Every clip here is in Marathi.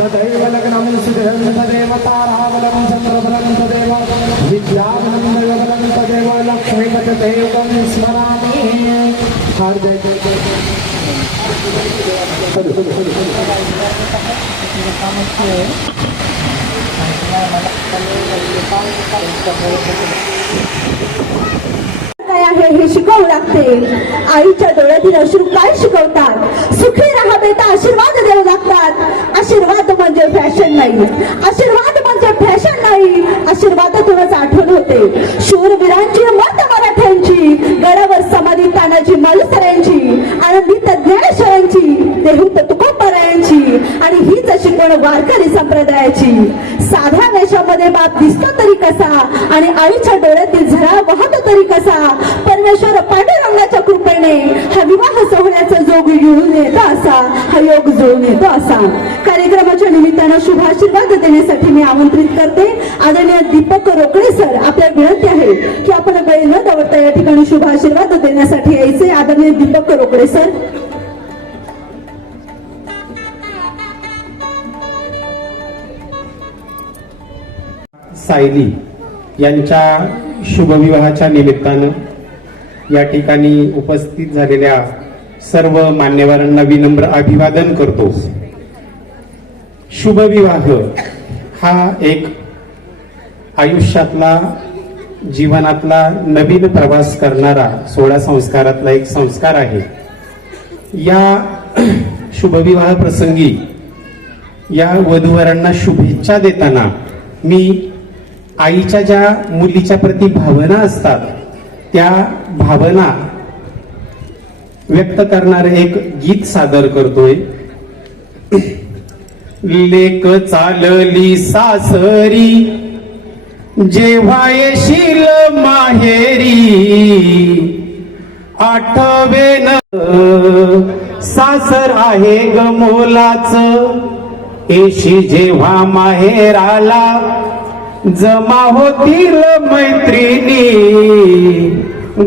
तदैव लग्नं सुदृढं तदेव ताराबलं चन्द्रबलं तदेव विद्याबलं तदेव लक्ष्मीपतिदेवं स्मरामि हर जय जय जय हरि काय आहे हे शिकवू लागते. आईच्या डोळ्यातील अश्रू काय शिकवतात? सुखी राहा बेटा आशीर्वाद देऊ लागतात. आशीर्वाद म्हणजे फॅशन नाही. आशीर्वाद म्हणजे फॅशन नाही. आशीर्वादातूनच आठवण होते. शूरवीरांची मत मराठ्यांची गडावर समाधी तानाजी मालुसऱ्यांची आनंदित ज्ञानेश्वरांची देहूत तुकोपरायांची आणि हीच शिकवण वारकरी संप्रदायाची. साध्या वेशामध्ये बाप दिसतो तरी कसा? आणि आईच्या डोळ्यातील झरा वाहतो तरी कसा? परमेश्वर पांडुरंगाच्या कृपेने हा विवाह सोहळ्याचा जोग जुळून येतो असा हा योग जुळून येतो असा. कार्यक्रमाच्या निमित्तानं शुभ आशीर्वाद देण्यासाठी मी आमंत्रित करते. आदरणीय दीपक रोकडे सर आपल्या विनंती आहे की आपण वेळ न दवडता या ठिकाणी शुभ आशीर्वाद देण्यासाठी यायचे. आदरणीय दीपक रोकडे सर. सायली यांच्या शुभविवाहाच्या निमित्तानं या ठिकाणी उपस्थित झालेल्या सर्व मान्यवरांना विनम्र अभिवादन करतो. शुभविवाह हा एक आयुष्यातला जीवनातला नवीन प्रवास करणारा सोळा संस्कारातला एक संस्कार आहे. या शुभविवाह प्रसंगी या वधूवरांना शुभेच्छा देताना मी आईच्या ज्या मुलीच्या प्रती भावना असतात त्या भावना व्यक्त करणारे एक गीत सादर करतोय. लेक चालली सासरी जेव्हा येशील माहेरी आठवेन सासर आहे ग मोलाच. येशी जेव्हा माहेराला जमा होतील मैत्रिणी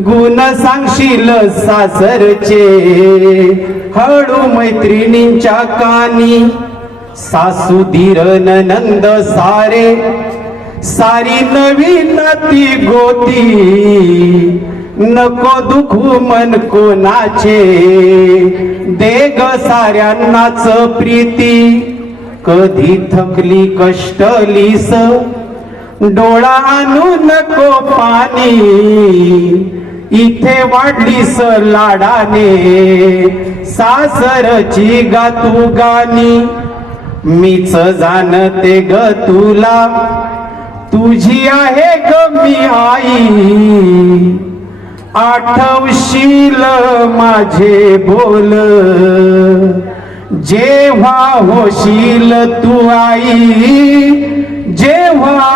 गुण सांगशील सासरचे. हळू मैत्रिणींच्या कानी सासू धीरन नंद सारे. सारी नवी नाती गोती नको दुखू मन कोणाचे. देग साऱ्यांनाच प्रीती कधी थकली कष्टलीस. डोळा आणू नको पाणी. इथे वाढलीस लाडाने सासरची गातू गाणी. मीच जाणते ग तुला तुझी आहे ग मी आई. आठवशील माझे बोल जेव्हा होशील तू आई. जेव्हा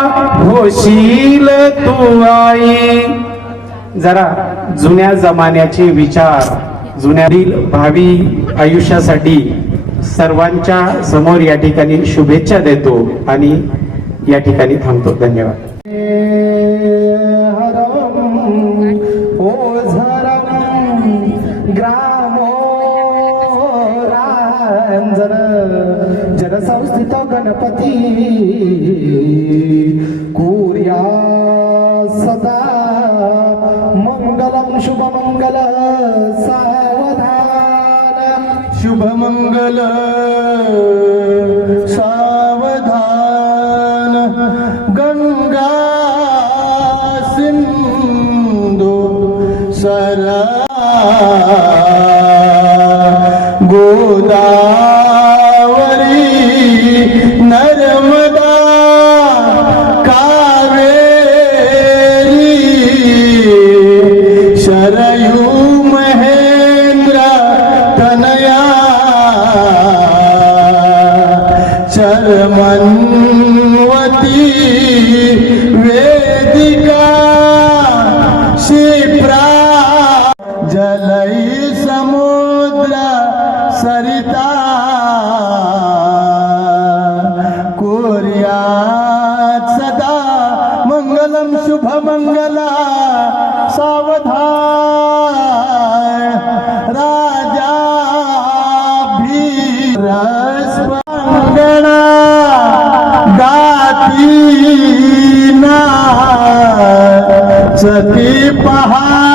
होशील तू आई. जरा जुन्या जमान्याचे विचार जुन्यातील भावी आयुष्यासाठी सर्वांच्या समोर या ठिकाणी शुभेच्छा देतो आणि या ठिकाणी थांबतो. धन्यवाद. ग्रामो जन जनसंस्थित गणपती. शुभमंगल। जलई समुद्र सरिता कोरिया सदा मंगलम शुभ मंगला सावधान राजा भी रस गाती ना सती पहाती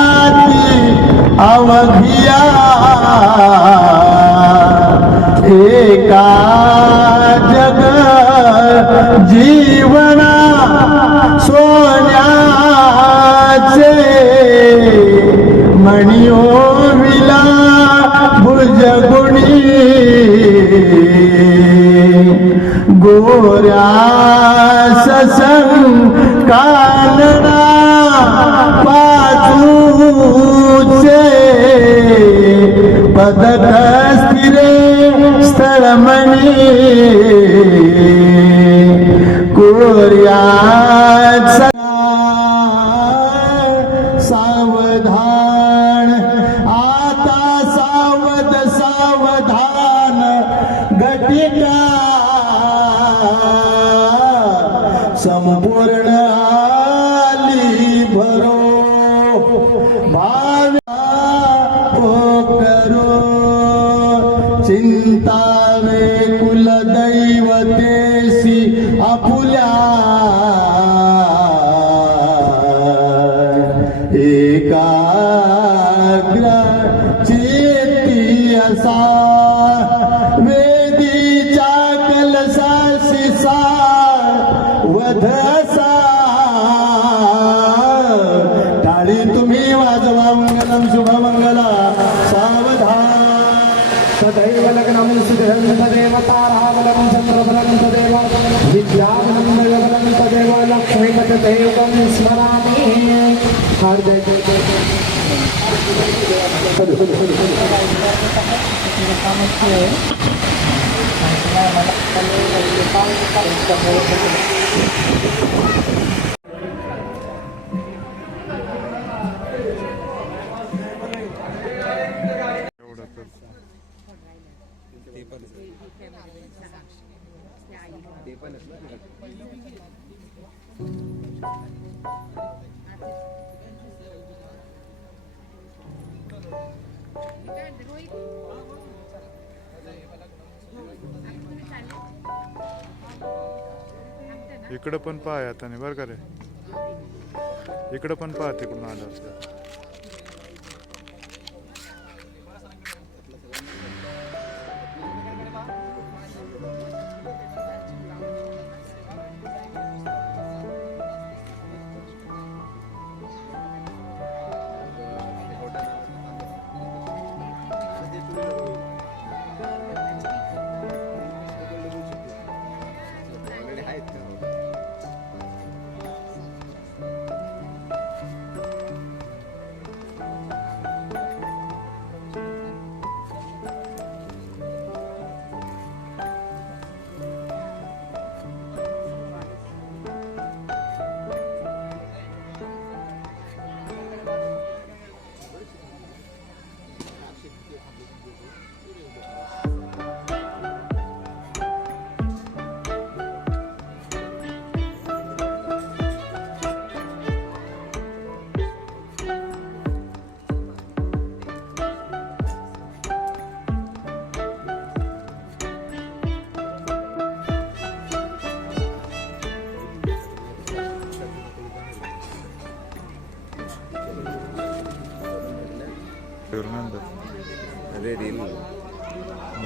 मघिया एका जग जीवना सोन्याचे कोर्या सावधान आता सावध सावधान घटिका संपूर्ण आली भरो भाव्या हो करो चिंता वधसा टाळी तुम्ही वाजवा मंगलम शुभमंगला सावधान तदैव लग्नं सुधरं तदेव ताराबलं चन्द्रबलं तदेव विद्याबलं दैवबलं तदेव लक्ष्मीपतिदेवं स्मरामि हर जय जय जय जय इकडं पण पाहा आता नाही बरं का रे. इकडं पण पाहा तिकडून आलं असतं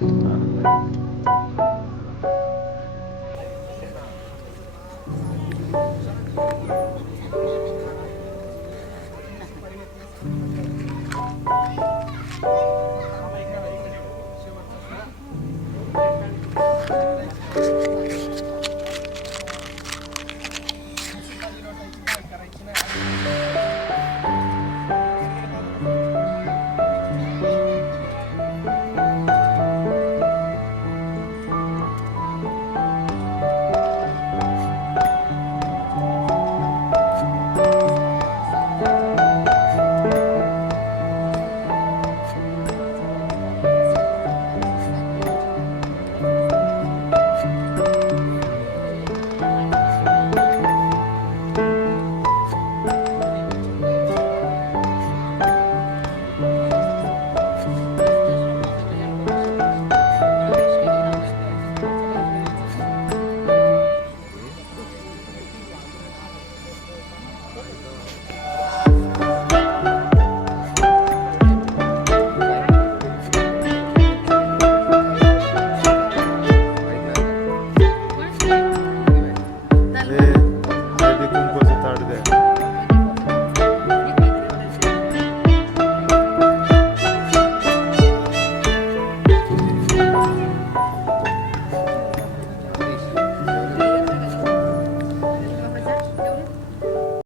Um,